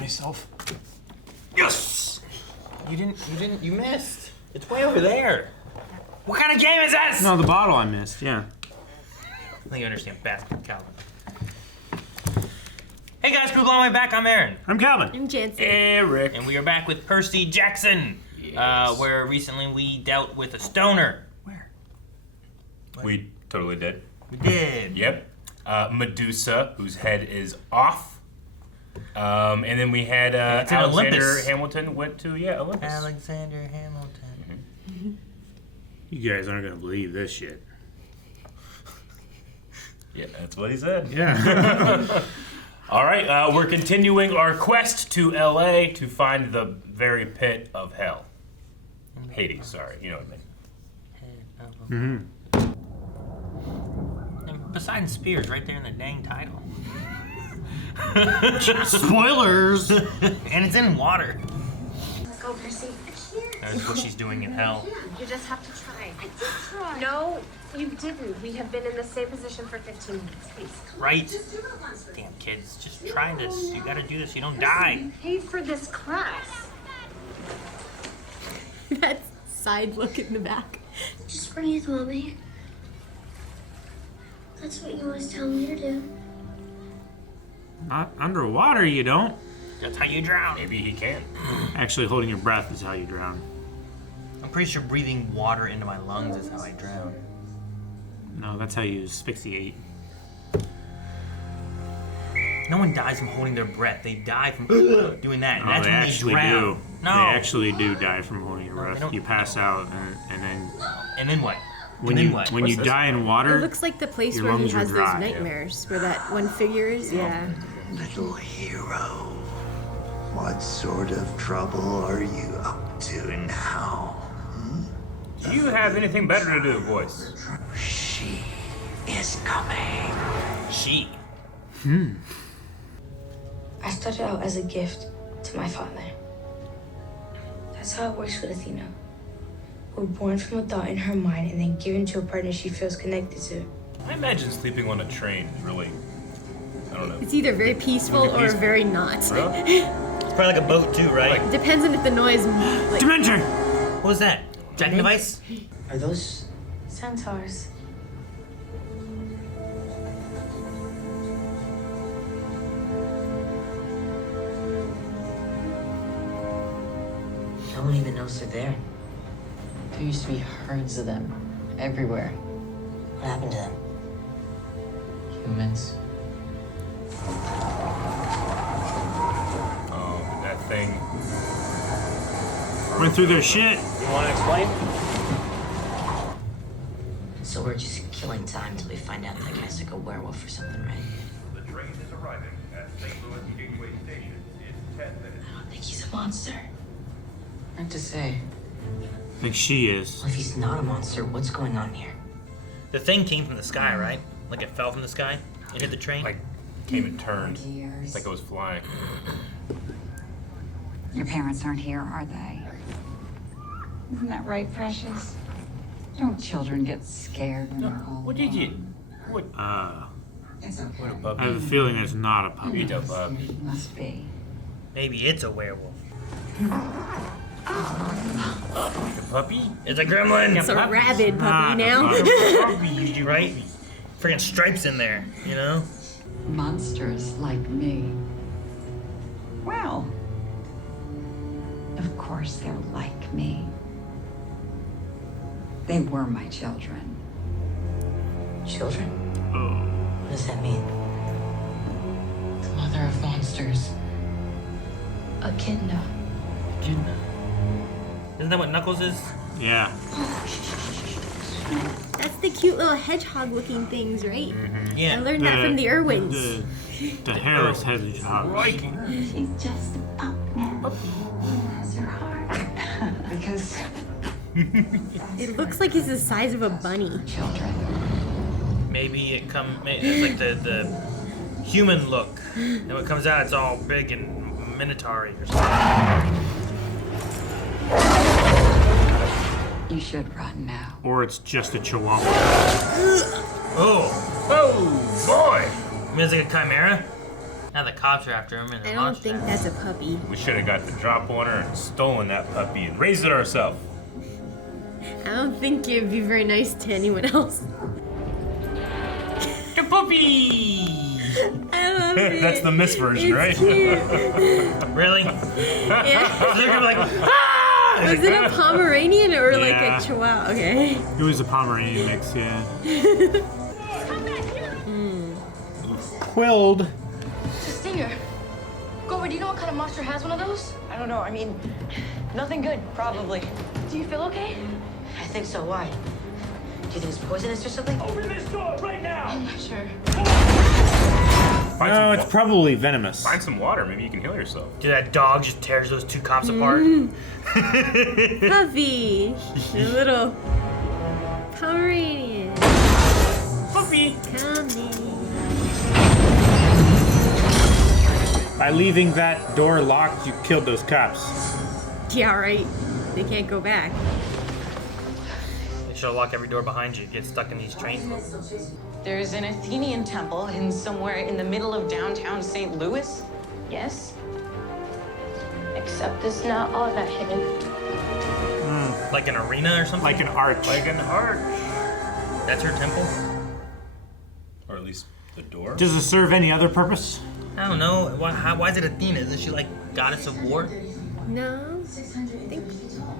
myself. Yes! You missed. It's way over there. What kind of game is this? No, the bottle I missed, yeah. I think you understand bastard, Calvin. Hey guys, Google on my way back. I'm Aaron. I'm Calvin. I'm Janci. Eric. And we are back with Percy Jackson. Yes. Where recently we dealt with a stoner. Where? We totally did. We did. Yep. Medusa, whose head is off. And then we had It's in Alexander Olympus. Hamilton went to, Olympus. Alexander Hamilton. You guys aren't gonna believe this shit. Yeah, that's what he said. Yeah. All right, we're continuing our quest to LA to find the very pit of hell. Hades, sorry, you know what I mean. And Poseidon Spears right there in the dang title. Spoilers! And it's in water. Go, Percy. That's what she's doing in hell. You just have to try. I did try. No, you didn't. We have been in the same position for 15 minutes. Please. Right? Damn kids, just try this. You gotta do this, you don't die. You paid for this class. That side look in the back. Just breathe, Mommy. That's what you always tell me to do. Not underwater, you don't. That's how you drown. Maybe he can. Actually, holding your breath is how you drown. I'm pretty sure breathing water into my lungs is how I drown. No, that's how you asphyxiate. No one dies from holding their breath. They die from doing that. And Oh, that's they when actually they drown. do. No. They actually do die from holding your No, they breath. don't. You pass out, and then And then what? when and you then what? when you this? die in water, It looks like the place Your where he lungs are has those dry, yeah. nightmares, where that one figure is. Yeah. Little hero, what sort of trouble are you up to now? Do you have anything better to do, voice? She is coming. She. I started out as a gift to my father. That's how it works with Athena. We're born from a thought in her mind and then given to a partner she feels connected to. I imagine sleeping on a train is really, I don't know. It's either very peaceful or peaceful. very not. Really? It's probably like a boat too, right? Depends on if the noise. Like, Dementor. What was that? Jack in the Vice? Are those centaurs? No one even knows they're there. There used to be herds of them everywhere. What happened to them? Humans. Oh, that thing. Went through their shit. You want to explain? So we're just killing time till we find out that guy's like a werewolf or something, right? The train is arriving at St. Louis Gateway Station in 10 minutes. I don't think he's a monster. Hard to say. I think she is. Well, if he's not a monster, what's going on here? The thing came from the sky, right? Like it fell from the sky and hit the train? Like, came and turned. It's like it was flying. Your parents aren't here, are they? Isn't that right, Precious? Don't children get scared when they're all What did you? alone? What? It's okay. What a I puppy. have a feeling it's not a puppy. You dumb puppy. It must be. Maybe it's a werewolf. The puppy? It's a gremlin! it's a rabid Not puppy a now. puppy. Right? Freaking stripes in there, you know? Monsters like me. Well, of course they're like me. They were my children. Children? Oh. What does that mean? The mother of monsters. Echidna. Echidna. Isn't that what Knuckles is? Yeah. That's the cute little hedgehog-looking things, right? Yeah. I learned that from the Irwins. The hairless hedgehog. She's just a pup now. Bless her heart. Because It looks like he's the size of a bunny. children. Maybe it's like the human look. And when it comes out, it's all big and minotaur or something. You should run now. Or it's just a chihuahua. Oh! Oh, boy! I mean, it's like a chimera? Now the cops are after him and I the don't monster. think that's a puppy. We should have got the drop on her and stolen that puppy and raised it ourselves. I don't think you'd be very nice to anyone else. The puppy! I love it. That's the Miss version, It's right? cute. Really? Yeah. They're gonna be like, ah! Was it a Pomeranian or like Yeah. a Chihuahua? Okay. It was a Pomeranian mix, yeah. Quilled. Stinger. Grover, do you know what kind of monster has one of those? I don't know. I mean, nothing good, probably. Do you feel okay? I think so. Why? Do you think it's poisonous or something? Open this door right now! I'm not sure. Find No, some it's wa- probably venomous. Find some water. Maybe you can heal yourself. Dude, that dog just tears those two cops apart. Puppy. The little Pomeranian. Puppy! Coming. By leaving that door locked, you killed those cops. Yeah, right. They can't go back. Make sure to lock every door behind you. Get stuck in these trains. There's an Athenian temple in somewhere in the middle of downtown St. Louis. Yes. Except it's not all that hidden. Like an arena or something? Like an arch. Like an arch. That's her temple? Or at least the door. Does it serve any other purpose? I don't know. Why is it Athena? Isn't she like goddess of war? No. I think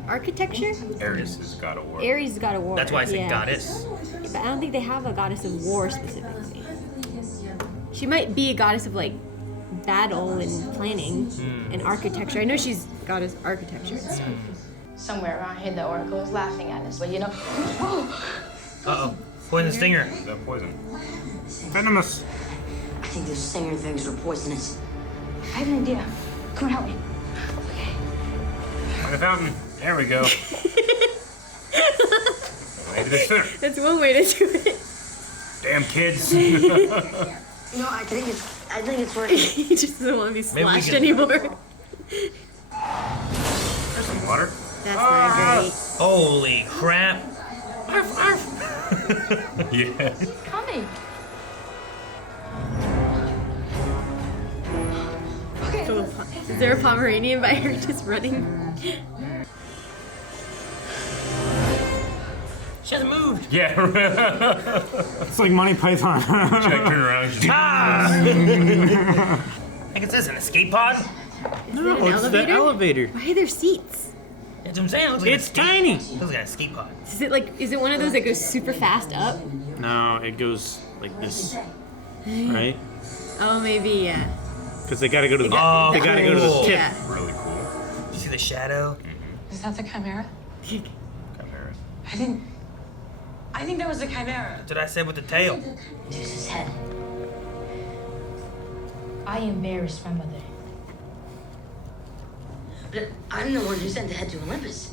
architecture? Ares is god of war. Ares got a war. That's why I say yeah. goddess. But I don't think they have a goddess of war specifically. She might be a goddess of like battle and planning and architecture. I know she's goddess of architecture and stuff. Somewhere around here, the Oracle is laughing at us, but you know. Uh-oh. Poison stinger. Is that poison? Venomous. I think those stinger things were poisonous. I have an idea. Come on, help me. Find a fountain. There we go. Maybe the center. That's one way to do it. Damn kids. You know, I think it's working. He just doesn't want to be Maybe we splashed can- anymore. There's some water. That's not great. Holy crap. Yeah. Coming. Is there a Pomeranian by her just running? She hasn't moved. Yeah. It's like Monty Python. Check, turn around. Ah! I think it says an escape pod. No, an it's the elevator? elevator. Why are there seats? That's what I'm saying. It looks like It's tiny. It looks like an escape pod. Is it one of those that goes super fast up? No, it goes like this, right? Oh, maybe, yeah. Because they gotta go to the. Oh, they gotta go to the cool. tip. Yeah. Really cool. You see the shadow? Is that the Chimera? Chimera. I think that was the Chimera. That's what I said with the tail. Use his head. I embarrassed my mother. But I'm the one who sent the head to Olympus.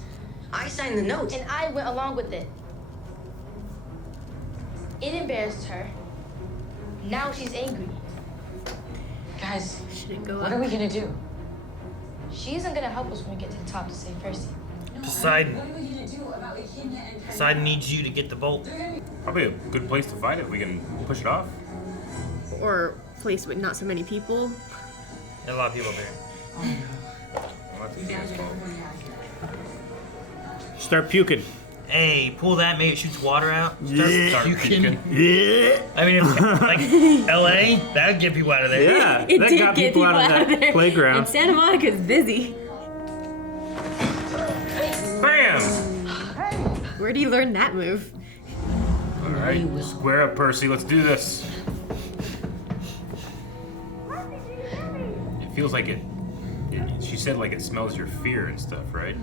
I signed the note. And I went along with it. It embarrassed her. Now she's angry. Guys, Shouldn't go what up. are we gonna do? She isn't gonna help us when we get to the top to save Percy. Poseidon. Poseidon needs you to get the bolt. Probably a good place to find it. We can push it off. Or a place with not so many people. There's a lot of people there. Well, that's a good spot. Start puking. Hey, pull that, maybe it shoots water out. Start puking. I mean, if, like LA, that'd get people out of there. Yeah, It that did got get people out of that there. playground. And Santa Monica's busy. Bam! Where do you learn that move? All right, square up, Percy. Let's do this. It feels like it. She said like it smells your fear and stuff, right?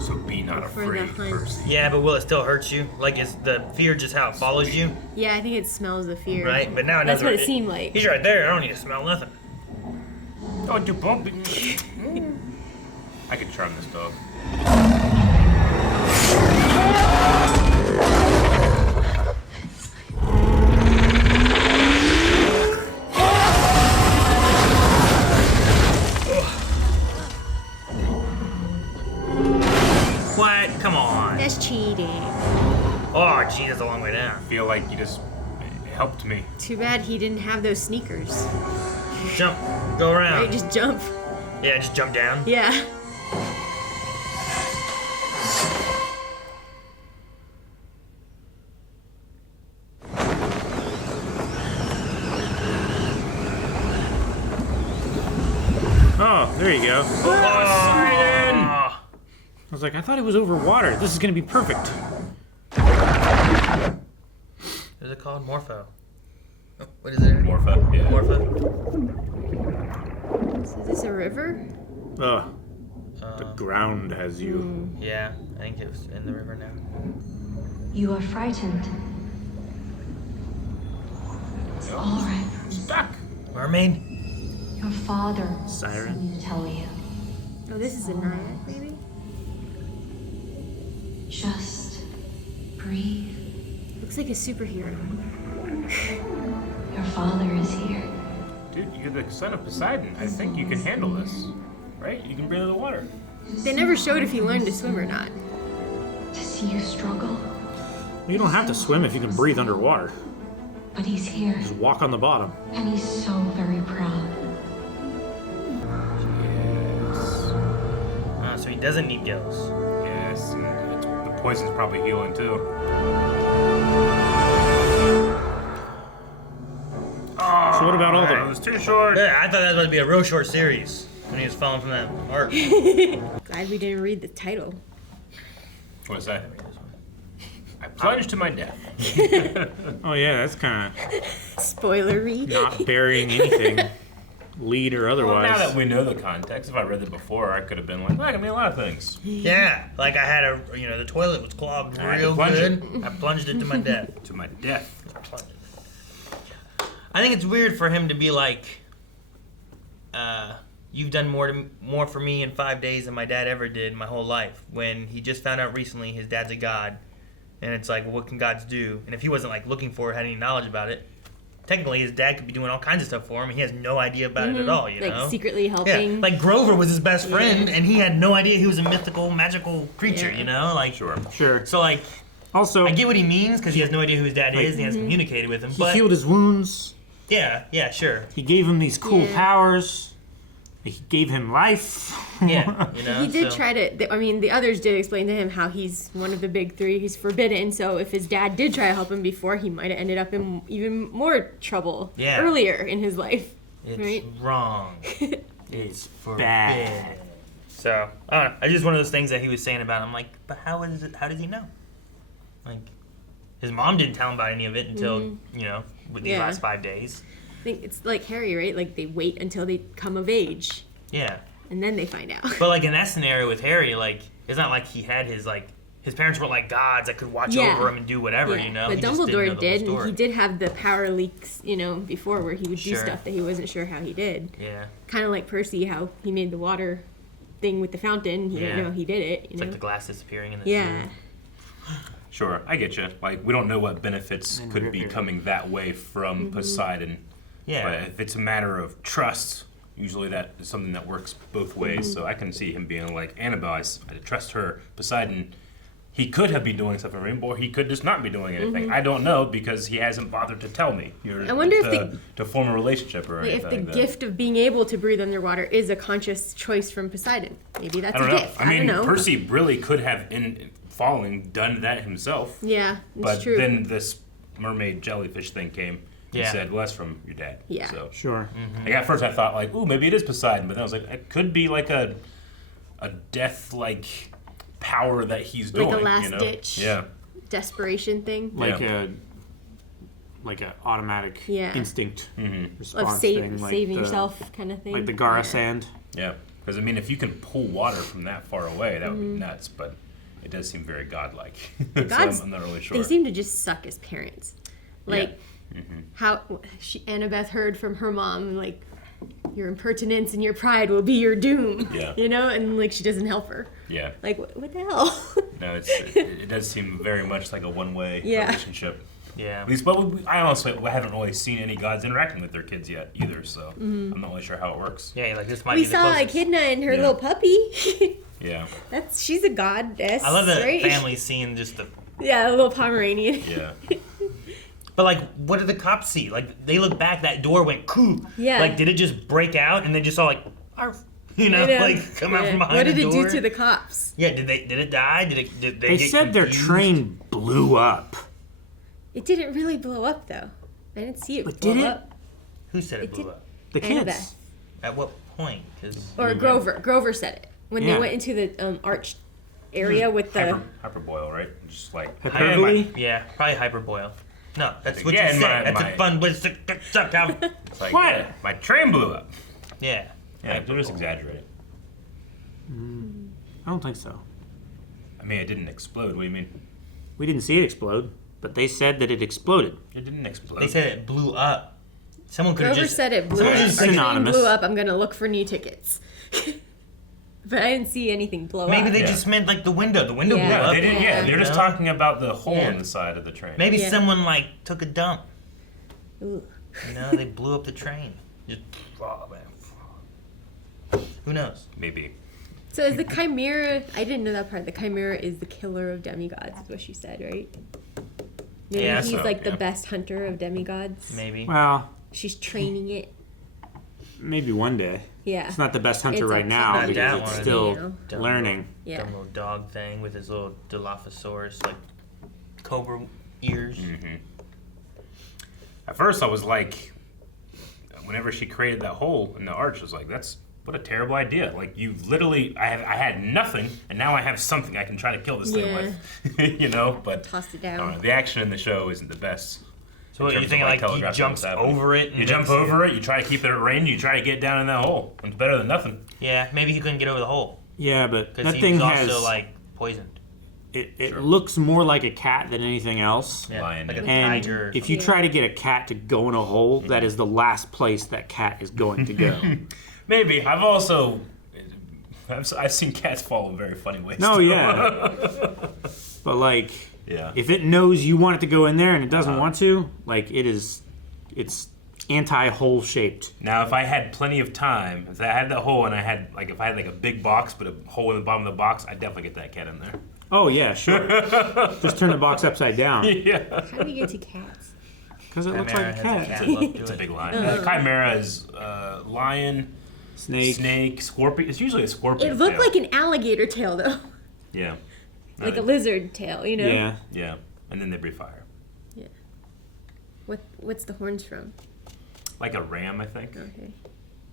So be not For the afraid, hunt. Percy. Yeah, but will it still hurt you? Like, is the fear just how it follows you? Yeah, I think it smells the fear. Right? But now it That's doesn't. what it seemed like. He's right there. I don't need to smell nothing. Don't do bumping. I could charm this dog. What? Come on. That's cheating. Oh, gee, that's a long way down. I feel like you just helped me. Too bad he didn't have those sneakers. Jump. Go around. Right, just jump. Yeah, just jump down. Yeah. Oh, there you go. Poseidon! I was like, I thought it was over water. This is gonna be perfect. What is it called? Morpho. Oh, what is it? Morpho. Yeah. Morpho. So is this a river? Oh, the ground has you. Yeah, I think it was in the river now. You are frightened. It's all right. Stuck. Mermaid? Your father Siren. sent me to tell you. Oh, this is a naiad, maybe? Just breathe. Looks like a superhero. Your father is here. Dude, you're the son of Poseidon. I think you can handle this. Right? You can breathe in the water. They never showed if he learned to swim or not. To see you struggle. You don't have to swim if you can breathe underwater. But he's here. Just walk on the bottom. And he's so very proud. So he doesn't need gills. Yes. And the poison's probably healing too. So what about all It the... was too short. Yeah, I thought that was going to be a real short series when he was falling from that arc. Glad we didn't read the title. What's that? I plunged to my death. Oh yeah, that's kind Spoilery. of not burying anything, lead or Well, otherwise. now that we know the context, if I read it before, I could have been like, that could mean a lot of things. Yeah, like I had the toilet was clogged I had to real plunge good. it. I plunged it to my death. To my death. I think it's weird for him to be like, you've done more for me in 5 days than my dad ever did my whole life. When he just found out recently his dad's a god, and it's like, well, what can gods do? And if he wasn't like looking for it, had any knowledge about it, technically his dad could be doing all kinds of stuff for him, and he has no idea about it at all. You know, Like secretly helping. Yeah, like Grover was his best friend, and he had no idea he was a mythical, magical creature. Yeah. You know, like Sure. So like, Also, I get what he means because he has no idea who his dad is, and he hasn't communicated with him. he But healed his wounds. yeah, sure. He gave him these cool Yeah. powers. He gave him life. Yeah, you know. He did so- try to. I mean, the others did explain to him how he's one of the big three. He's forbidden. So if his dad did try to help him before, he might have ended up in even more trouble Yeah. earlier in his life. It's Right? wrong. It's bad. forbidden. So I don't know. It's just one of those things that he was saying about. I'm like, but how is it? How does he know? Like, his mom didn't tell him about any of it until with these Yeah. last 5 days. I think it's like Harry, right? Like they wait until they come of age, Yeah, and then they find out. but like in that scenario with Harry, like it's not like he had his parents were like gods that could watch Yeah. over him and do whatever. You know, But He just didn't know Dumbledore the whole did, and story. he did have the power leaks, before where he would do Sure. stuff that he wasn't sure how he did. Yeah, Kind of like Percy, how he made the water thing with the fountain. He didn't Yeah. know he did it. it's like the glass disappearing in the Yeah. sea. Sure, I get you. Like, we don't know what benefits could be coming that way from Poseidon. Yeah. But if it's a matter of trust, usually that is something that works both ways. So I can see him being like, Annabelle, I trust her. Poseidon, he could have been doing stuff for him, or he could just not be doing anything. I don't know because he hasn't bothered to tell me. I wonder if to form a relationship or If anything. the gift of being able to breathe underwater is a conscious choice from Poseidon. Maybe that's I don't a know. gift. I mean, don't know. Percy really could have, in falling, done that himself. Yeah, it's But true. then this mermaid jellyfish thing came and Yeah. said, well, that's from your dad. Yeah. So, Sure. like, at first I thought, like, ooh, maybe it is Poseidon. But then I was like, it could be like a death-like power that he's Like a doing. last you know? ditch. Yeah. Desperation thing Like Yeah. a automatic Yeah. instinct of response thing, like saving the, yourself kind of thing. like the Gara Yeah. sand. Yeah. Because, I mean, if you can pull water from that far away, that would Mm-hmm. be nuts. But it does seem very godlike. Gods, so I'm not really sure. They seem to just suck as parents. Like Mm-hmm. how Annabeth heard from her mom, like, your impertinence and your pride will be your doom. Yeah. And like she doesn't help her. Yeah. Like what the hell? No, it does seem very much like a one-way Yeah. relationship. Yeah. At least, but I honestly haven't really seen any gods interacting with their kids yet either, so I'm not really sure how it works. Yeah, like this might We be the saw closest. Echidna and her Yeah. little puppy. Yeah. She's a goddess. I love the right? family seeing just the. Yeah, a little Pomeranian. Yeah. But like, what did the cops see? Like, they look back, that door went coo. Yeah. Like, did it just break out and they just saw like, arf, like come out from behind What did the it door? do to the cops? Yeah, did it die? Did they They get said their confused? train blew up. It didn't really blow up though. I didn't see it But blow did it? up. Who said it It blew did- up? The kids. Annabeth. At what point? 'Cause Or Grover said it when Yeah. they went into the arch area with the. Hyperboil, right? Just like Hyperbole? Yeah, probably hyperboil. No, that's what Yeah, you in said. my- That's my- a fun way to suck out. It's like, What? yeah, my train blew up. Yeah. Yeah, they're just exaggerating. I don't think so. I mean, it didn't explode. What do you mean? We didn't see it explode, but they said that it exploded. It didn't explode. They said it blew up. Someone could have Grover just said it blew someone up. just- The train synonymous. blew up. I'm gonna look for new tickets. But I didn't see anything blow up. Maybe they Yeah. just meant like the window. The window Yeah. blew No, up. they didn't. Yeah, they're just You know? talking about the hole Yeah. in the side of the train. Maybe Yeah. someone like took a dump. Ooh. You know, they blew up the train. Just, oh, man. Who knows? Maybe. So is the Chimera? I didn't know that part. The Chimera is the killer of demigods. Is what she said, right? Maybe Yeah, he's so, like the yeah. best hunter of demigods. Maybe. Well, She's training it. maybe one day. Yeah. It's not the best hunter It's right a now puppy. because Not it's that still one. Dumb learning. Yeah. Dumb little dog thing with his little Dilophosaurus, like cobra ears. Mm-hmm. At first, I was like, whenever she created that hole in the arch, I was like, that's what a terrible idea. Like, you've literally, I had nothing, and now I have something I can try to kill this thing with. You know, but Tossed it down. the action in the show isn't the best. So what, in you terms think of, like he telegraphing jumps what's happening. over it? You and jump then- over it, you try to keep it at range, you try to get down in that hole. It's better than nothing. Yeah, maybe he couldn't get over the hole Yeah, but because that he thing was has. also like poisoned. It looks more like a cat than anything else. Yeah, Lion, like a yeah. And tiger. or if you Yeah. try to get a cat to go in a hole, that is the last place that cat is going to go. Maybe. I've also, I've seen cats fall in very funny ways. No, too. yeah. But like, Yeah. if it knows you want it to go in there and it doesn't want to, like it's anti-hole shaped. Now, if I had plenty of time, if I had that hole and I had if I had a big box but a hole in the bottom of the box, I'd definitely get that cat in there. Oh yeah, sure. Just turn the box upside down Yeah. How do we get to cats? because it looks Chimera like a has cat. look to It's a it. big lion. Chimera is lion, Snake. snake, scorpion. It's usually a scorpion. It looked tail. like an alligator tail though, Yeah. like a lizard tail. You know. Yeah. Yeah. And then they breathe fire. What's the horns from? Like a ram, I think. Okay.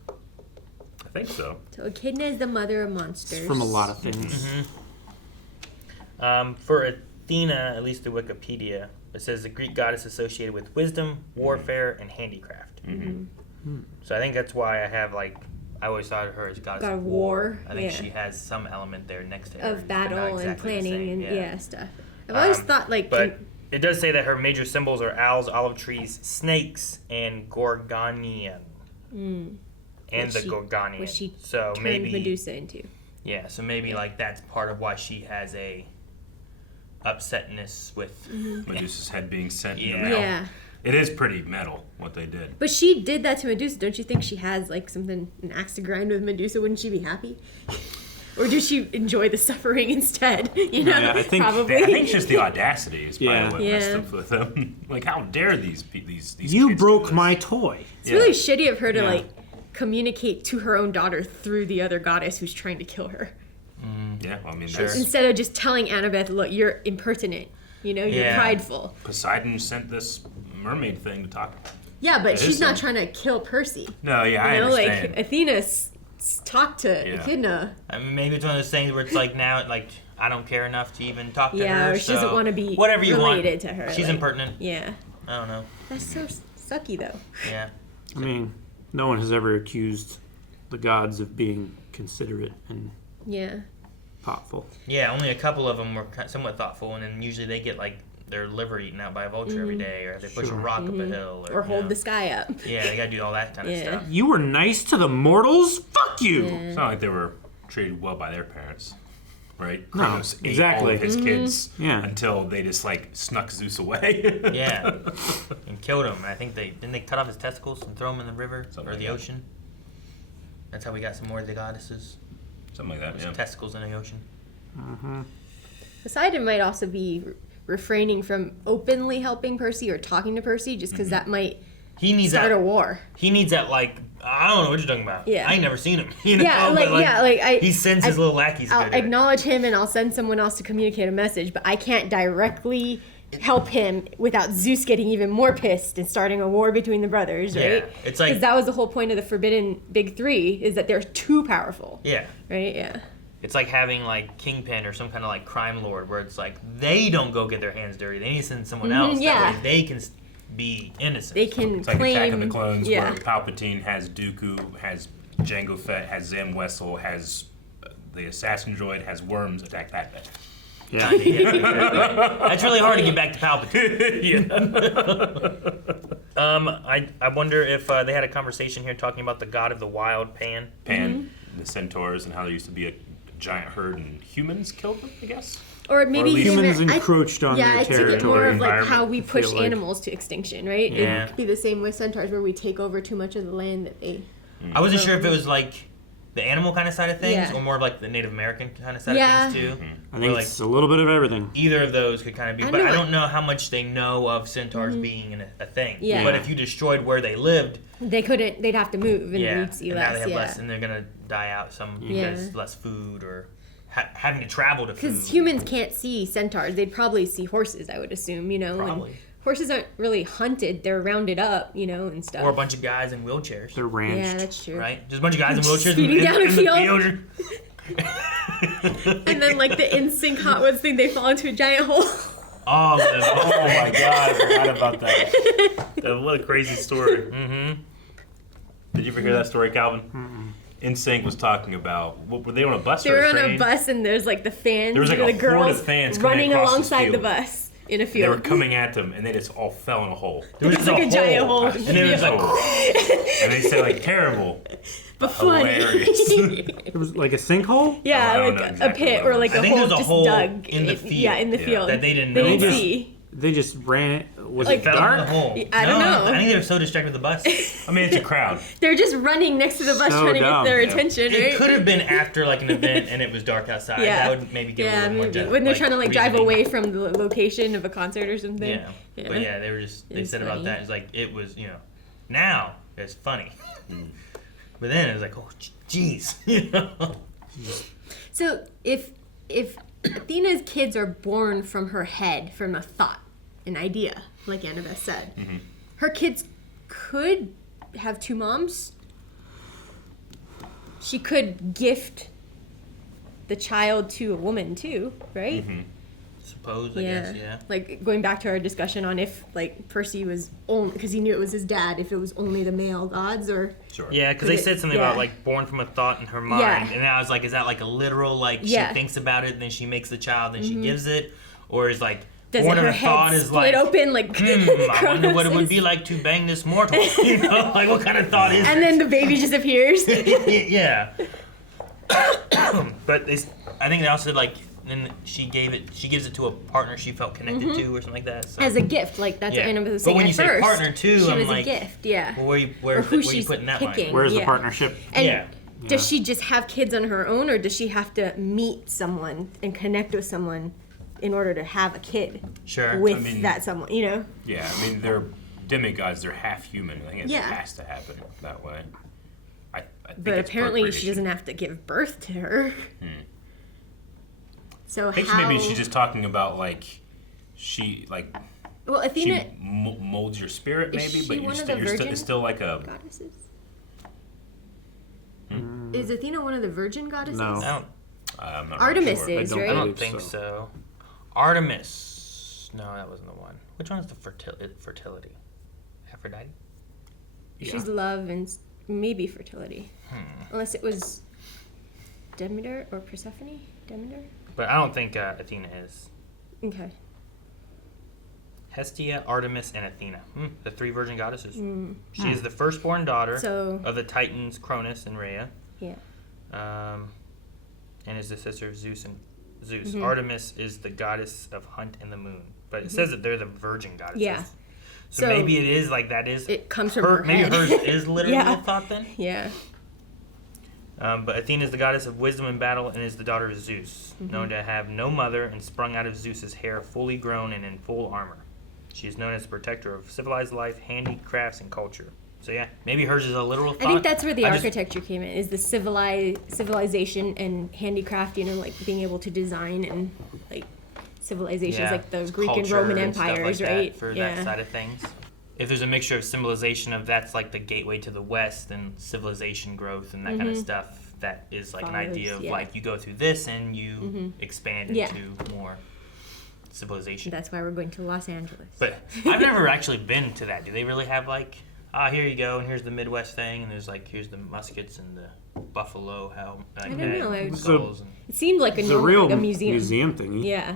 I think so. So Echidna is the mother of monsters. It's from a lot of things. For Athena, at least through Wikipedia, it says the Greek goddess associated with wisdom, warfare, and handicraft. So I think that's why I have I always thought of her as goddess God of of war. war, I think yeah. she has some element there next to her. Of but not battle and exactly the planning same, and stuff. I've always thought But it does say that her major symbols are owls, olive trees, snakes, and Gorgonian. And Which the she- Gorgonian. which she so turned maybe Medusa into. Yeah, so maybe that's part of why she has a upsetness with Medusa's head being sent in the Yeah. mail. Yeah. It is pretty metal what they did. But she did that to Medusa. Don't you think she has an axe to grind with Medusa? Wouldn't she be happy? Or does she enjoy the suffering instead? You know, Yeah, I think- probably. I think just the audacity is probably Yeah. what messed Yeah. up with them. How dare these You kids broke do this? my toy. It's really shitty of her to Yeah. communicate to her own daughter through the other goddess who's trying to kill her. Yeah, well, I mean, Sure. that's Instead of just telling Annabeth, look, you're impertinent. You're Yeah. prideful. Poseidon sent this mermaid thing to talk. Yeah, but It she's is not some- trying to kill Percy. No, yeah, I You know, understand. Athena talked to Yeah. Echidna. I mean, maybe it's one of those things where it's now, I don't care enough to even talk to her. Yeah, or she doesn't so want to be whatever you related want. to her. She's impertinent. Yeah. I don't know. That's so sucky, though. Yeah. I mean, no one has ever accused the gods of being considerate and Yeah. thoughtful. Yeah, only a couple of them were somewhat thoughtful, and then usually they get their liver eaten out by a vulture every day, or they push a rock up a hill, Or hold the sky up. Yeah, they gotta do all that kind of Yeah. stuff. You were nice to the mortals? Fuck you! It's not like they were treated well by their parents, right? No, Kratos ate exactly. all of his kids Yeah. until they just snuck Zeus away. Yeah, and killed him. I think didn't they cut off his testicles and throw him in the river Something or like the that. ocean. That's how we got some more of the goddesses. Something like that, yeah. Testicles in the ocean. Poseidon might also be refraining from openly helping Percy or talking to Percy, just because that might He needs start that. a war. He needs that, like, I don't know what you're talking about. Yeah. I ain't never seen him. You know? Yeah, But, he sends his little lackeys. I'll to do it. acknowledge him and I'll send someone else to communicate a message, but I can't directly help him without Zeus getting even more pissed and starting a war between the brothers, right? Yeah, it's like- because that was the whole point of the Forbidden Big Three, is that they're too powerful. Yeah. Right. Yeah. It's like having like Kingpin or some kind of like crime lord where it's like they don't go get their hands dirty. They need to send someone else. yeah. That way they can be innocent. They can It's like claim. Attack of the Clones, yeah. where Palpatine has Dooku, has Jango Fett, has Zam Wessel, has the assassin droid, has Worms attack that guy. Yeah. That's really hard to get back to Palpatine. I wonder if they had a conversation here talking about the god of the wild, Pan. Pan, the centaurs, and how there used to be a giant herd and humans killed them, I guess. Or maybe Or at least humans I- encroached on yeah, their I took it more territory, of like how environment, we I push feel like. animals to extinction, right? Yeah. It could be the same with centaurs, where we take over too much of the land that they. I wasn't sure if it was like the animal kind of side of things Yeah. or more of like the Native American kind of side Yeah. of things too. I think Or, like, it's a little bit of everything. either of those could kind of be, I but know I it- don't know how much they know of centaurs being a thing. Yeah. But if you destroyed where they lived, They couldn't. They'd have to move, and yeah, we'd see and now they less. have Yeah. less, and they're gonna die out some Yeah. because less food or having to travel to food. Because humans can't see centaurs. They'd probably see horses, I would assume, you know. Probably. And horses aren't really hunted. They're rounded up, you know, and stuff. Or a bunch of guys in wheelchairs, They're ranched. Yeah, that's true. right? Just a bunch of guys in wheelchairs Speeding down a in field. the field. And then, like, the NSYNC Hot Ones thing, they fall into a giant hole. Oh, Oh my god, I forgot about that. what a crazy story. Mm-hmm. Did you ever hear that story, Calvin? NSYNC was talking about, what, were they on a bus They or were a on train? a bus, and there's, like, the fans, There was, like, the a horde girls of fans coming running across this alongside the field. bus in a They field. were coming at them, and they just all fell in a hole. There was It's just like a giant hole. and it was like, And they said, like, terrible, but funny. hilarious. It was like a sinkhole? Yeah, I don't like know a exactly pit what or it like I a think hole there's a just hole dug in the field. Yeah, in the Yeah. field that they didn't They know didn't about. see. They just ran. Was Like, it fell in dark? the hole. I don't know. I think they were so distracted with the bus. I mean, it's a crowd. They're just running next to the bus So trying to dumb. get their Yeah. attention, right? It could have been after like an event and it was dark outside. Yeah. That would maybe give a Yeah, little more maybe. ju- When they're trying to like drive reasoning. away from the location of a concert or something. Yeah. But yeah, they were just they It's said about funny. that. It's like it was, you know, now it's funny. But then it was like, oh jeez. You know? So if Athena's kids are born from her head, from a thought, an idea, like Annabeth said, her kids could have two moms. She could gift the child to a woman too, right? Suppose I guess, yeah. Like going back to our discussion on if like Percy was only because he knew it was his dad, if it was only the male gods or Sure. Yeah, because they Could it- said something yeah. about like born from a thought in her mind, Yeah. and I was like, is that like a literal like Yeah. she thinks about it, then she makes the child, then she gives it, or is like does born it, in her a thought head is split like, open like I wonder what it would Kronos be is? like to bang this mortal. You know, like what kind of thought is And it? then the baby just appears. Yeah. But I think they also said like, then she gives it to a partner she felt connected to or something like that. So. As a gift, like that's Yeah. what Anna was But saying when at you say first. partner, too, she I'm was like, a gift, yeah. well, or where who you she's putting that line? picking. Where's the yeah. partnership? And Yeah. does she just have kids on her own, or does she have to meet someone and connect with someone in order to have a kid Sure. with I mean- that someone? You know? Yeah, I mean, they're demigods, they're half human. I think it Yeah. has to happen that way. I think But it's apparently she procreation. doesn't have to give birth to her. So I think how? maybe she's just talking about like she like well, Athena she molds your spirit Is maybe, she but one you're of still the you're still virgin it's still like a goddesses. Is Athena one of the virgin goddesses? No. I'm not Artemis really sure. is, I don't right? I don't believe think so. so. Artemis. No, that wasn't the one. Which one is the fertility? Aphrodite? She's love and maybe fertility. Unless it was Demeter or Persephone? Demeter? But I don't think Athena is. Okay. Hestia, Artemis, and Athena. The three virgin goddesses. She is the firstborn daughter So- of the Titans Cronus and Rhea, Yeah. and is the sister of Zeus and Zeus. Artemis is the goddess of hunt and the moon. But it says that they're the virgin goddesses. Yeah. So, So maybe it is like that is It comes from her. her Maybe head. hers is literally Yeah. a thought then. Yeah. But Athena is the goddess of wisdom and battle and is the daughter of Zeus, known to have no mother and sprung out of Zeus's hair, fully grown and in full armor. She is known as the protector of civilized life, handicrafts, and culture. So yeah, maybe hers is a literal thought. I think that's where the architecture came in, is the civilization and handicraft, like being able to design and like civilizations like the Greek and Roman empires, like right? That for that side of things. If there's a mixture of symbolization of that's like the gateway to the West and civilization growth and that kind of stuff, that is like an idea of like you go through this and you expand into more civilization. That's why we're going to Los Angeles. But I've never actually been to that. Do they really have like, here you go, and here's the Midwest thing, and there's like, here's the muskets and the buffalo helm, I don't know. skulls. It seemed like It's a real like a museum thingy. Yeah.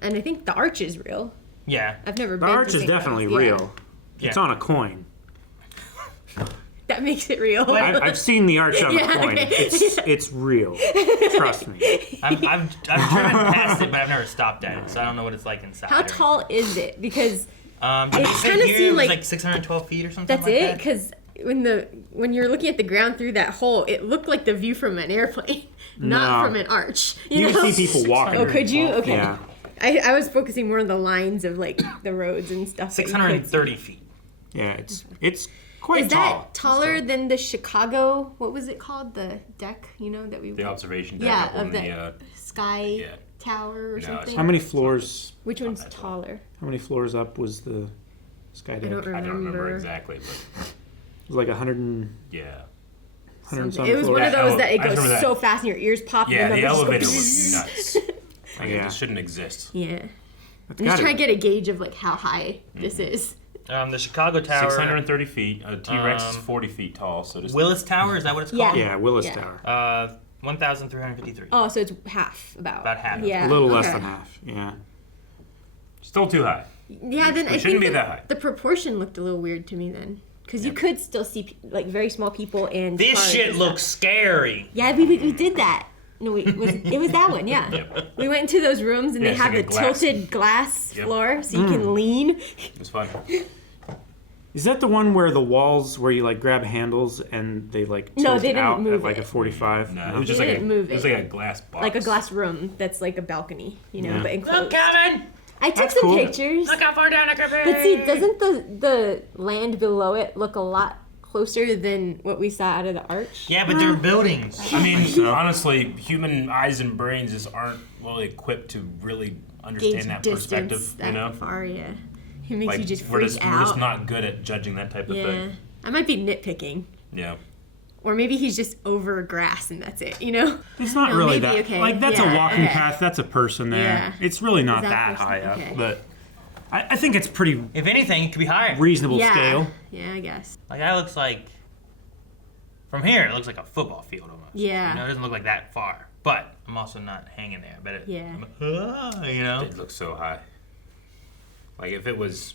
And I think the arch is real. Yeah. I've never The been arch to is St. definitely Louis. real. Yeah. It's on a coin. That makes it real. I've seen the arch on a coin. okay. It's real. Trust me. I've driven past it, but I've never stopped at it, so I don't know what it's like inside. How tall is it? Because it kind of seemed like 612 feet or something. that's like it. that. Because when you're looking at the ground through that hole, it looked like the view from an airplane, not No. from an arch. You know? see people walking. Oh, could you? Okay. Yeah. I was focusing more on the lines of like the roads and stuff. that you could see. 630 feet. Yeah, it's quite Is tall. that taller than the Chicago? What was it called? The deck, that we. The observation deck Yeah, up on of the Sky Tower or something. How many floors? Which one's taller? How many floors up was the sky deck? I don't remember exactly, but it was like 100 and yeah. 100 and some It was floors. one of those that it I remember goes that. so fast and your ears pop. Yeah, and the numbers elevator just go was nuts. Like, it just shouldn't exist. Yeah. That's I'm just gotta trying to get a gauge of like how high this is. The Chicago Tower. 630 feet. A T-Rex is 40 feet tall. So just Willis Tower, is that what it's Yeah. called? Yeah, Willis Yeah. Tower. 1,353. Oh, so it's half about. About half. Yeah. A little less okay. than half. Yeah. still too high. Yeah, then I It shouldn't think be that high. the proportion looked a little weird to me then. Because you could still see like very small people and This cars shit and looks stuff. scary. Yeah, we did that. No, it was that one. Yeah, we went into those rooms and Yeah, they it's have like the a glass. tilted glass Yep. floor, so you can lean. It was fun. Is that the one where the walls where you like grab handles and they like No, tilt they didn't out move at like it. a 45? No, it was just They like didn't move it was it. like a glass box. Like a glass room that's like a balcony, Yeah. but enclosed. Look, Kevin! I took That's some cool. pictures. Look how far down it could be! But see, doesn't the land below it look a lot closer than what we saw out of the arch? Yeah, but they're buildings. I mean, honestly, human eyes and brains just aren't well equipped to really understand Gauge that distance perspective. that You know, far, yeah. It makes like you just we're freak just out. we're just not good at judging that type of yeah, thing. I might be nitpicking. Yeah. Or maybe he's just over grass and that's it, you know? It's not No, really maybe, that. okay. Like that's Yeah, a walking okay. path. That's a person there. Yeah. It's really not Is that that person? high up, Okay. but I think it's pretty If anything, it could be higher. reasonable Yeah. scale. Yeah, I guess. Like, that looks like... From here, it looks like a football field almost. Yeah. You know, it doesn't look like that far. But I'm also not hanging there. I bet it... Yeah. You know? It looks so high. Like if it was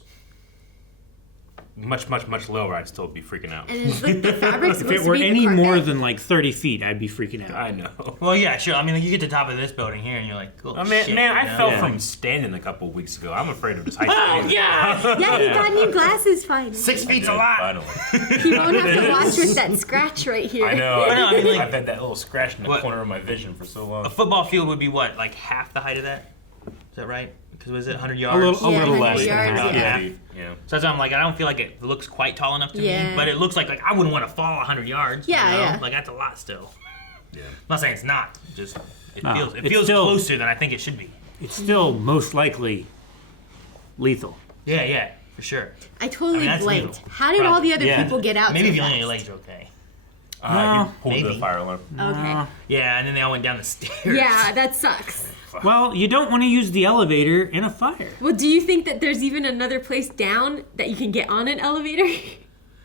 much lower, I'd still be freaking out. And it's like the fabric's If supposed it to were be the any carpet. more than like 30 feet, I'd be freaking out. I know. Well, yeah, sure. I mean, like, you get to the top of this building here, and you're like, cool I mean, shit, man, you I know? fell Yeah. from standing a couple weeks ago. I'm afraid of just heights. Oh, yeah! Yeah, he got new glasses finally. 6 feet's a Yeah, lot. finally. He won't have to watch with that scratch right here. I know. Well, no, I mean, like- I've had that little scratch in the What? corner of my vision for so long. A football field would be what, like half the height of that? Is that right? Because was it 100 yards? A Yeah, little 100 less than yards, that. yeah. Yeah. So that's why I'm like, I don't feel like it looks quite tall enough to Yeah. me, but it looks like I wouldn't want to fall 100 yards. Yeah, you know? yeah. Like that's a lot still. Yeah. I'm not saying it's not. Just it No, feels it's still- closer than I think it should be. It's still most likely lethal. Yeah, for sure. I totally that's blanked. legal. How did all the other Yeah. people get out Maybe so if you land on fast? your legs, you're okay. No. He pulled Maybe. the fire alarm. Okay. Yeah, and then they all went down the stairs. Yeah, that sucks. Well, you don't want to use the elevator in a fire. Well, do you think that there's even another place down that you can get on an elevator?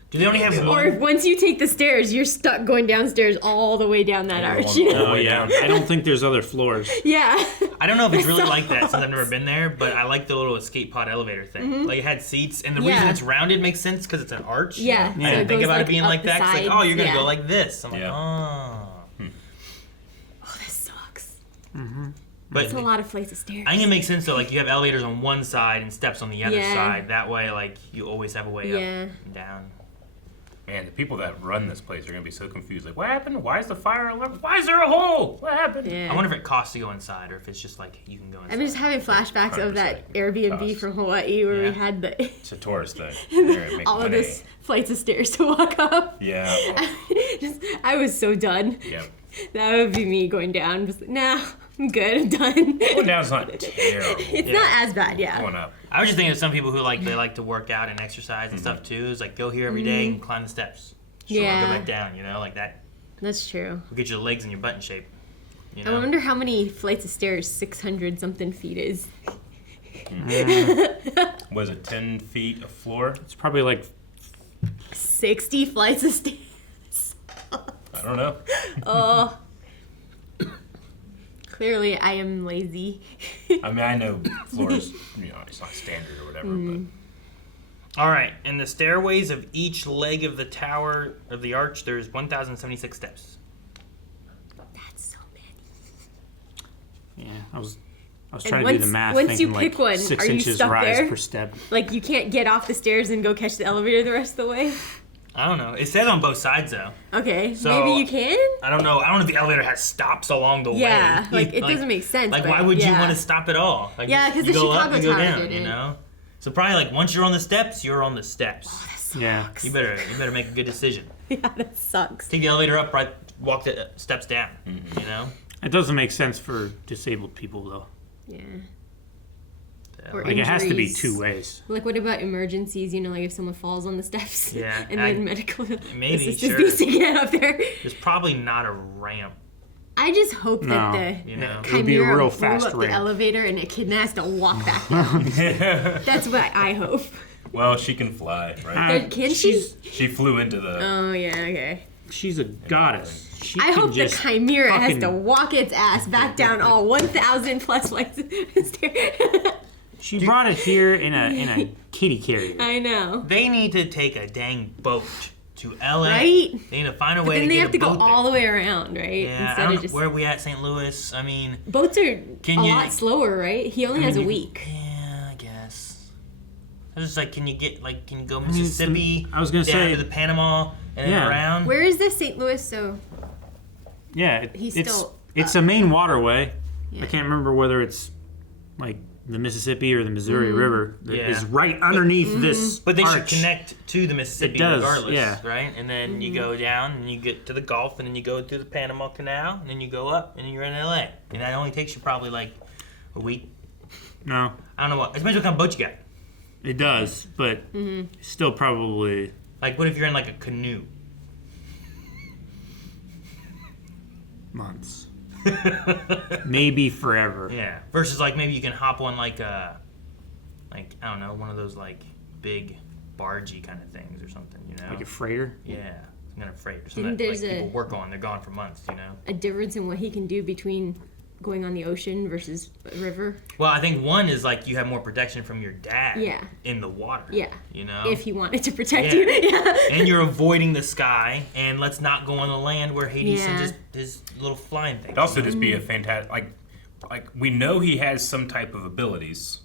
Do they only have Or if one? once you take the stairs, you're stuck going downstairs all the way down that arch, you know? Oh yeah, I don't think there's other floors. Yeah. I don't know if it's really like that since I've never been there, but I like the little escape pod elevator thing. Like it had seats, and the reason Mm-hmm. Yeah. it's rounded makes sense because it's an arch. Yeah, I so didn't it think goes, about like, it being up like the that. It's like, sides, oh, you're gonna yeah. go like this. I'm Yeah. like, oh. Oh, this sucks. But It's a lot of flights of stairs. I think it makes sense though. Like you have elevators on one side and steps on the other Yeah. side. That way, like you always have a way Yeah. up and down. Man, the people that run this place are gonna be so confused. Like, what happened? Why is the fire alarm? Why is there a hole? What happened? Yeah. I wonder if it costs to go inside or if it's just like you can go inside. I'm just having flashbacks of that 100% Airbnb cost. from Hawaii where Yeah. we had the It's a tourist thing. They're gonna make all of money. this flights of stairs to walk up. Yeah. I was so done. Yep. That would be me going down. Just like, nah, I'm good. I'm done. Going down's not terrible. It's not as bad, yeah. Going up. I was just thinking of some people who they like to work out and exercise and stuff too. Is like go here every day and climb the steps. Sure, Yeah. Go back down. Like that. That's true. Will get your legs and your butt in shape. I wonder how many flights of stairs 600 something feet is. Was it 10 feet of floor? It's probably like 60 flights of stairs. I don't know. Oh. Clearly, I am lazy. I mean, I know floors, it's not standard or whatever, but All right, in the stairways of each leg of the tower of the arch, there's 1,076 steps. That's so many. yeah. I was And trying to do the once- math. once thinking you like pick one, 6 are you inches stuck rise there? per step. Like, you can't get off the stairs and go catch the elevator the rest of the way? I don't know. It says on both sides though. Okay, So- maybe you can? I don't know. I don't know if the elevator has stops along the Yeah, way. like, it doesn't make sense, Like, but why would you yeah. want to stop at all? Like, Yeah, just- 'cause you the go up, Chicago you go Tower down, didn't. So probably like once you're on the steps, you're on the steps. Yeah. You better make a good decision. Yeah, that sucks. Take the elevator up, right? Walk the steps down. It doesn't make sense for disabled people though. Yeah. So, Or Like it has to be injuries. 2 ways. Like, what about emergencies? Like if someone falls on the steps Yeah, and I- then medical maybe, assistance sure. needs to get up there. there's probably not a ramp. I just hope that No. the You know? It would be a Chimera real blew fast up the ramp. elevator and a kid has to walk back down. That's what I hope. well, she can fly, right? Can she? She flew into the. Oh, yeah, okay. She's a goddess. She I can hope the just Chimera has fucking- to walk its ass back down all 1,000 plus flights of stairs. She brought it here in a kitty carrier. I know. They need to take a dang boat to LA. Right? They need to find a But way then to they get have to a go boat all there. the way around, right? Yeah, I Instead don't of know just where we at, St. Louis. I mean, boats are Can a you- lot slower, right? He only has a week. yeah, I guess. I was just like, can you go mean, it's the- Mississippi? I was gonna down say- to the Panama and then Yeah. around. Where is this St. Louis? So Yeah, He's it's still it's a main waterway. Yeah. I can't remember whether it's like the Mississippi or the Missouri River that Yeah. is right underneath this But they arch. should connect to the Mississippi It does, regardless, yeah. right? And then you go down and you get to the Gulf and then you go through the Panama Canal and then you go up and you're in LA. And that only takes you probably like a week. No, I don't know what. It depends what kind of boat you got. it does, but still probably Like, what if you're in like a canoe? months, maybe forever. Yeah. Versus like maybe you can hop on like I don't know, one of those like big bargey kind of things or something, you know? Like a freighter. Yeah. Some kind of freight or think something that like, there's a- people work on. They're gone for months, you know? a difference in what he can do between going on the ocean versus a river. Well, I think one is like you have more protection from your dad Yeah. in the water. Yeah. You know? If he wanted to protect Yeah. you. Yeah. And you're avoiding the sky, and let's not go on the land where Hades Yeah. sends his little flying thing. It'd also just be a fantastic, like we know he has some type of abilities,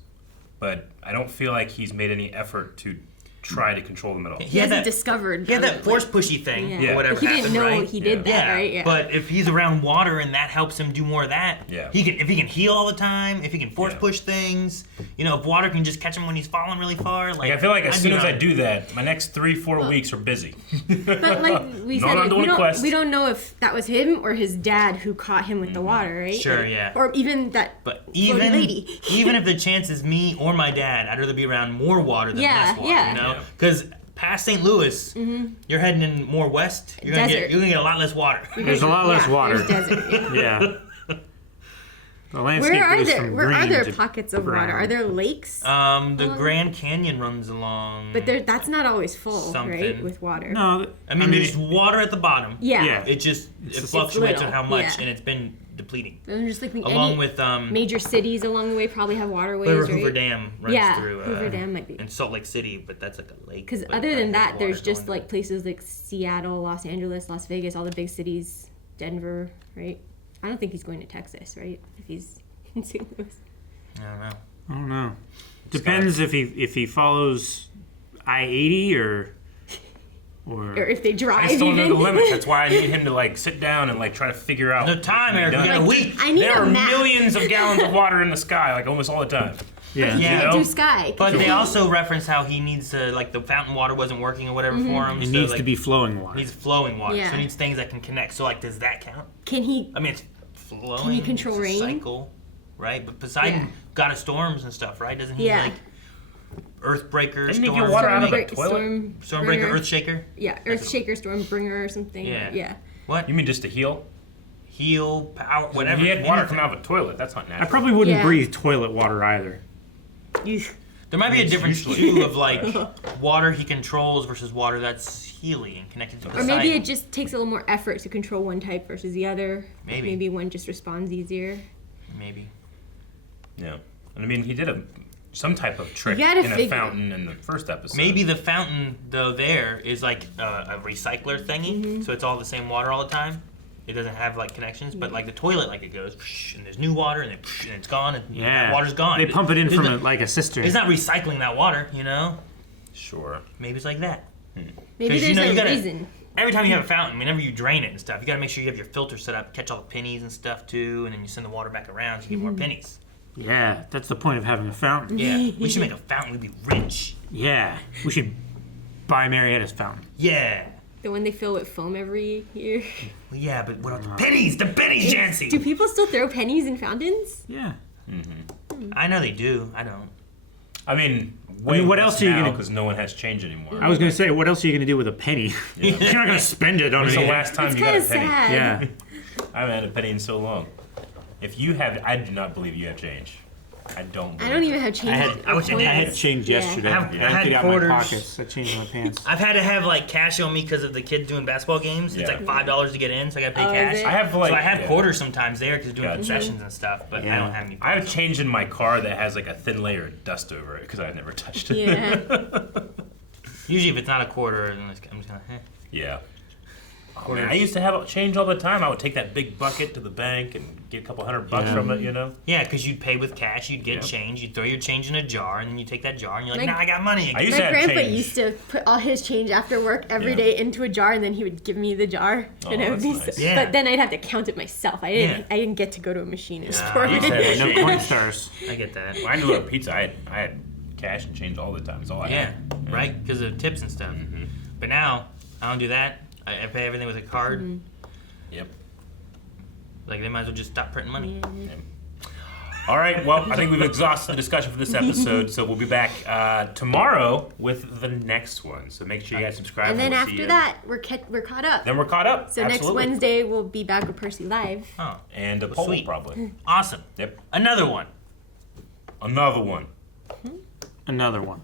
but I don't feel like he's made any effort to try to control them at all. He hasn't discovered. He had that like- force pushy thing, Yeah. or whatever Like, he didn't happened, know right? he did that, right? Yeah. But if he's around water and that helps him do more of that, Yeah. if he can heal all the time, if he can force push things, if water can just catch him when he's falling really far, Like, I feel like as I'd soon be as I on- do that, my next 3-4 weeks are busy. But like we Not said, on like, doing a quest. we don't know if that was him or his dad who caught him with the water, right? Sure, Like, yeah. Or even that But floaty even lady. even if the chance is me or my dad, I'd rather be around more water than Yeah, less water. yeah. You know, Yeah. because past St. Louis, you're heading in more west. You're gonna Desert. get a lot less water. There's a lot less water. There's desert. Yeah. Yeah. The landscape Where are goes there? from Where are green there to pockets of brown. water? Are there lakes? The Grand Canyon runs along. But that's not always full, right? Something. With water. No, I mean, there's water at the bottom. Yeah. Yeah. It just It's fluctuates little, on how much, yeah. and it's been depleting. I'm just thinking Along any with major cities along the way probably have waterways, whatever right? Hoover Dam runs Yeah, through. Hoover Dam might be. in Salt Lake City, but that's like a lake. Because but other than that, water there's just going like places like Seattle, Los Angeles, Las Vegas, all the big cities, Denver, right? I don't think he's going to Texas, right? If he's in St. Louis. I don't know. I don't know. Depends if he follows I-80 or Or if they drive, I just don't know even. the limits. That's why I need him to like sit down and like try to figure out. No time, Eric. We got a week. I need There a are map. millions of gallons of water in the sky, like almost all the time. Yeah. You can't do sky. But they also reference how he needs to, like, the fountain water wasn't working or whatever for him. It so, needs like, to be flowing water. He needs flowing water. Yeah. So he needs things that can connect. So, like, does that count? Can he? I mean, it's flowing. Can he control it's a rain? cycle, right? But Poseidon got us storms and stuff, right? Doesn't he, Yeah. like, Earthbreaker, Didn't he storm, get water out of a toilet? Stormbreaker, Earthshaker? Yeah, Earthshaker, Stormbringer, or something. Yeah. Yeah. What? You mean just to heal? Heal, power, whatever. He had water come out of a toilet. That's not natural. I probably wouldn't Yeah. breathe toilet water either. There might be a difference, too, of, like, water he controls versus water that's healing and connected to Or Poseidon. maybe it just takes a little more effort to control one type versus the other. Maybe. Maybe one just responds easier. Maybe. Yeah. And I mean, he did some type of trick You gotta in a figure- fountain in the first episode. Maybe the fountain, though, there is like a recycler thingy, so it's all the same water all the time. It doesn't have like connections, but like the toilet, like it goes, and there's new water, and then and it's gone, and that water's gone. They pump it in It's from not- like a cistern. It's not recycling that water, you know? Sure. Maybe it's like that. Maybe 'Cause, there's you know, a you gotta- reason. Every time you have a fountain, whenever you drain it and stuff, you gotta make sure you have your filter set up, catch all the pennies and stuff too, and then you send the water back around so you get more pennies. Yeah, that's the point of having a fountain. Yeah, we should make a fountain. We'd be rich. Yeah, we should buy Marietta's fountain. Yeah. The one they fill with foam every year. Well, yeah, but what about the pennies? The pennies, Janci! Do people still throw pennies in fountains? Yeah. I know they do. I don't. I mean, what else are you gonna? Because no one has change anymore. I was gonna say, what else are you gonna do with a penny? You're not gonna spend it on When's the anything. last time It's you got a kinda penny? sad. Yeah. I haven't had a penny in so long. If you have, I do not believe you have change. I don't. I don't even have change. I had change Yeah. yesterday. I I had emptied out quarters. my pockets. I changed my pants. I've had to have like cash on me because of the kids doing basketball games. It's Yeah. like $5 to get in, so I got to pay Oh, cash. is it? I have like. So I have yeah. quarters sometimes there because doing Gotcha. concessions and stuff, but I Yeah. don't have any. I have change in my car that has like a thin layer of dust over it because I've never touched it. Yeah. Usually, if it's not a quarter, then I'm just gonna. Yeah. Oh, man, I used to have change all the time. I would take that big bucket to the bank and get a couple $100 Yeah. from it, you know? Yeah, because you'd pay with cash, you'd get Yeah. change, you'd throw your change in a jar, and then you take that jar and you're like, My- nah, I got money. I used My to have grandpa change. used to put all his change after work every Yeah. day into a jar, and then he would give me the jar. Oh, and it would that's be nice. so, Yeah. But then I'd have to count it myself. I didn't. Yeah. I didn't get to go to a machinist Nah, for I used it. to have No change. coin stars. I get that. When I delivered pizza, I had cash and change all the time. That's all I Yeah, had. right? Because of tips and stuff. But now, I don't do that. I pay everything with a card. Yep. Like, they might as well just stop printing money. All right. Well, I think we've exhausted the discussion for this episode, so we'll be back tomorrow with the next one. So make sure you guys subscribe. And then we'll see after you. that, we're caught up. Then we're caught up. So next Absolutely. Wednesday we'll be back with Percy Live. Oh, And a Well, poll, sweet. probably. awesome. Yep. Another one. Another one. Another one.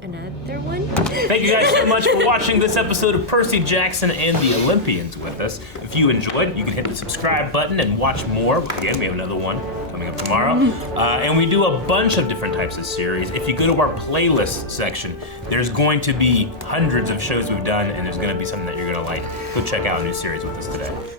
Another one. Thank you guys so much for watching this episode of Percy Jackson and the Olympians with us. If you enjoyed, you can hit the subscribe button and watch more. Again, we have another one coming up tomorrow. And we do a bunch of different types of series. If you go to our playlist section, there's going to be hundreds of shows we've done, and there's going to be something that you're going to like. Go check out a new series with us today.